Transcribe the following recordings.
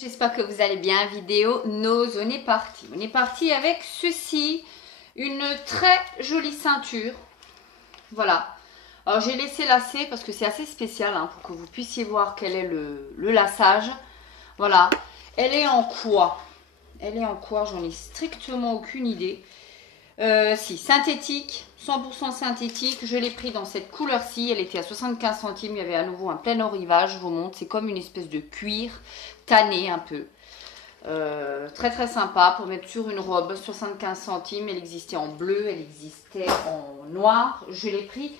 J'espère que vous allez bien. Vidéo Nose, on est parti. On est parti avec ceci, une très jolie ceinture. Voilà. Alors j'ai laissé lasser parce que c'est assez spécial pour que vous puissiez voir quel est le lassage. Voilà. Elle est en quoi? Elle est en quoi? J'en ai strictement aucune idée. Si, synthétique, 100% synthétique. Je l'ai pris dans cette couleur-ci. Elle était à 75 centimes. Il y avait à nouveau un plein arrivage. Je vous montre. C'est comme une espèce de cuir tanné un peu. Très très sympa pour mettre sur une robe. 75 centimes. Elle existait en bleu. Elle existait en noir. Je l'ai pris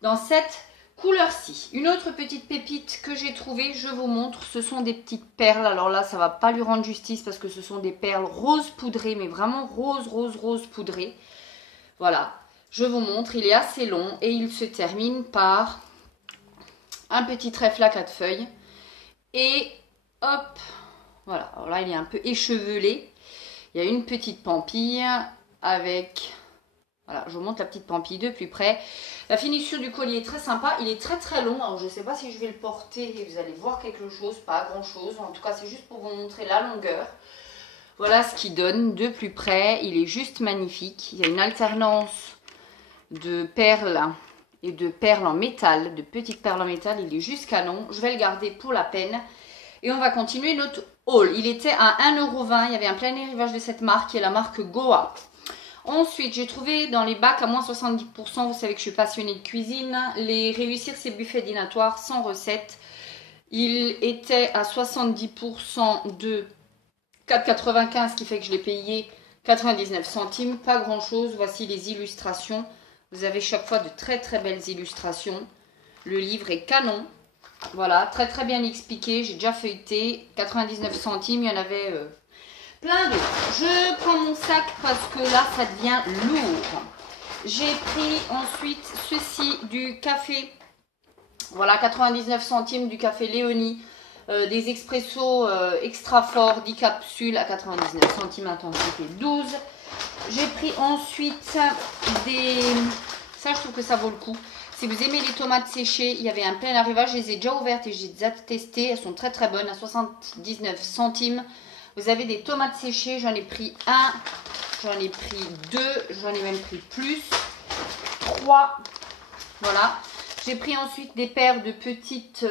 dans cette couleur-ci. Une autre petite pépite que j'ai trouvée, je vous montre, ce sont des petites perles. Alors là, ça va pas lui rendre justice parce que ce sont des perles roses poudrées, mais vraiment rose poudrées. Voilà, je vous montre, il est assez long et il se termine par un petit trèfle à 4 feuilles. Et hop, voilà, alors là, il est un peu échevelé. Il y a une petite pampille avec... Voilà, je vous montre la petite pampille de plus près. La finition du collier est très sympa. Il est très long. Alors, je ne sais pas si je vais le porter et vous allez voir quelque chose. Pas grand chose. En tout cas, c'est juste pour vous montrer la longueur. Voilà ce qu'il donne de plus près. Il est juste magnifique. Il y a une alternance de perles et de perles en métal. De petites perles en métal. Il est juste canon. Je vais le garder pour la peine. Et on va continuer notre haul. Il était à 1,20 €. Il y avait un plein arrivage de cette marque qui est la marque Goa. Ensuite, j'ai trouvé dans les bacs à moins 70%, vous savez que je suis passionnée de cuisine, les réussir ces buffets dînatoires sans recette. Il était à 70% de 4,95 €, ce qui fait que je l'ai payé 99 centimes, pas grand chose. Voici les illustrations. Vous avez chaque fois de très belles illustrations. Le livre est canon. Voilà, très bien expliqué. J'ai déjà feuilleté. 99 centimes, il y en avait... plein d'eau. Je prends mon sac parce que là, ça devient lourd. J'ai pris ensuite ceci du café. Voilà, 99 centimes du café Léonie. Des expressos extra forts, 10 capsules à 99 centimes, intensité 12. J'ai pris ensuite des... Ça, je trouve que ça vaut le coup. Si vous aimez les tomates séchées, il y avait un plein arrivage. Je les ai déjà ouvertes et j'ai déjà testées. Elles sont très bonnes à 79 centimes. Vous avez des tomates séchées, j'en ai pris un, j'en ai pris deux, j'en ai même pris plus, 3. Voilà. J'ai pris ensuite des paires de petites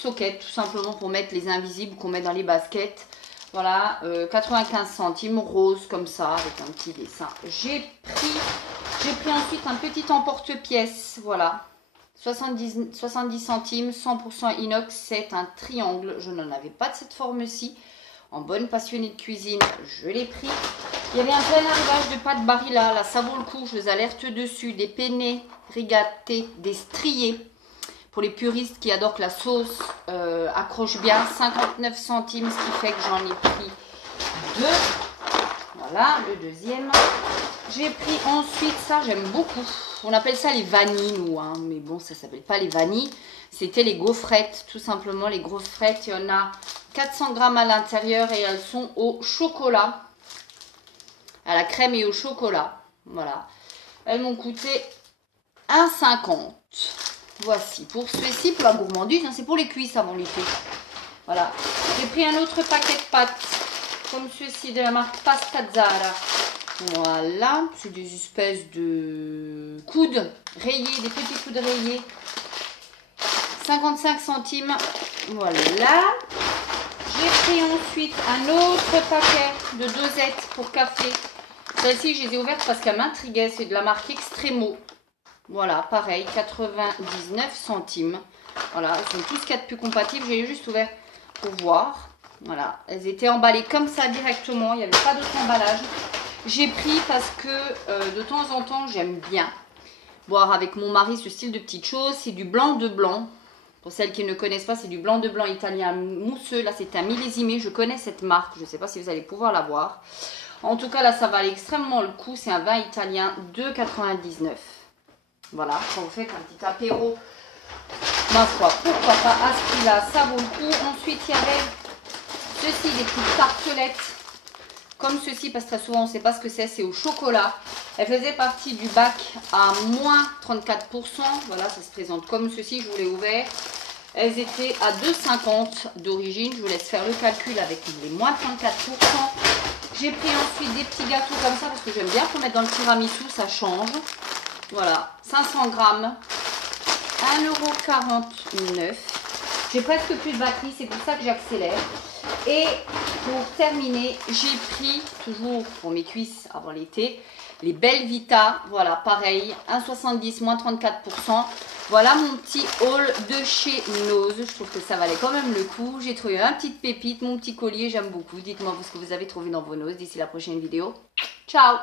soquettes, tout simplement pour mettre les invisibles qu'on met dans les baskets. Voilà, 95 centimes, rose comme ça, avec un petit dessin. J'ai pris ensuite un petit emporte-pièce, voilà. 70 centimes, 100% inox, c'est un triangle. Je n'en avais pas de cette forme-ci. En bonne passionnée de cuisine, je l'ai pris. Il y avait un plein arrivage de pâtes Barilla. Là, ça vaut le coup. Je vous alerte dessus. Des penne rigate, des striés. Pour les puristes qui adorent que la sauce accroche bien. 59 centimes, ce qui fait que j'en ai pris 2. Voilà, le deuxième. J'ai pris ensuite, ça j'aime beaucoup. On appelle ça les vanilles, nous, mais bon, ça s'appelle pas les vanilles. C'était les gaufrettes, tout simplement. Les gaufrettes, il y en a 400 grammes à l'intérieur et elles sont au chocolat. À la crème et au chocolat. Voilà. Elles m'ont coûté 1,50 €. Voici. Pour ceci, pour la gourmandise, c'est pour les cuisses avant l'été. Voilà. J'ai pris un autre paquet de pâtes, comme ceci de la marque Pastazzara. Voilà, c'est des espèces de coudes rayés, des petits coudes rayés. 55 centimes. Voilà. J'ai pris ensuite un autre paquet de dosettes pour café. Celles-ci, je les ai ouvertes parce qu'elles m'intriguaient. C'est de la marque Extremo. Voilà, pareil, 99 centimes. Voilà, elles sont tous 4 plus compatibles. J'ai juste ouvert pour voir. Voilà, elles étaient emballées comme ça directement. Il n'y avait pas d'autre emballage. J'ai pris parce que de temps en temps, j'aime bien boire avec mon mari ce style de petites choses. C'est du blanc de blanc. Pour celles qui ne connaissent pas, c'est du blanc de blanc italien mousseux. Là, c'est un millésimé. Je connais cette marque. Je ne sais pas si vous allez pouvoir la voir. En tout cas, là, ça valait extrêmement le coup. C'est un vin italien de 2,99 €. Voilà, quand vous faites un petit apéro, ma foi, pourquoi pas à ce prix-là, ça vaut le coup. Ensuite, il y avait ceci, des petites tartelettes. Comme ceci, parce que très souvent on ne sait pas ce que c'est au chocolat. Elle faisait partie du bac à moins 34%. Voilà, ça se présente comme ceci, je vous l'ai ouvert. Elles étaient à 2,50 d'origine. Je vous laisse faire le calcul avec les moins 34%. J'ai pris ensuite des petits gâteaux comme ça parce que j'aime bien pour mettre dans le tiramisu, ça change. Voilà, 500 grammes, 1,49 €. J'ai presque plus de batterie, c'est pour ça que j'accélère. Et pour terminer, j'ai pris, toujours pour mes cuisses avant l'été, les Belvita. Voilà, pareil, 1,70, moins 34%. Voilà mon petit haul de chez Nose. Je trouve que ça valait quand même le coup. J'ai trouvé un petit pépite, mon petit collier, j'aime beaucoup. Dites-moi ce que vous avez trouvé dans vos Nose. D'ici la prochaine vidéo. Ciao!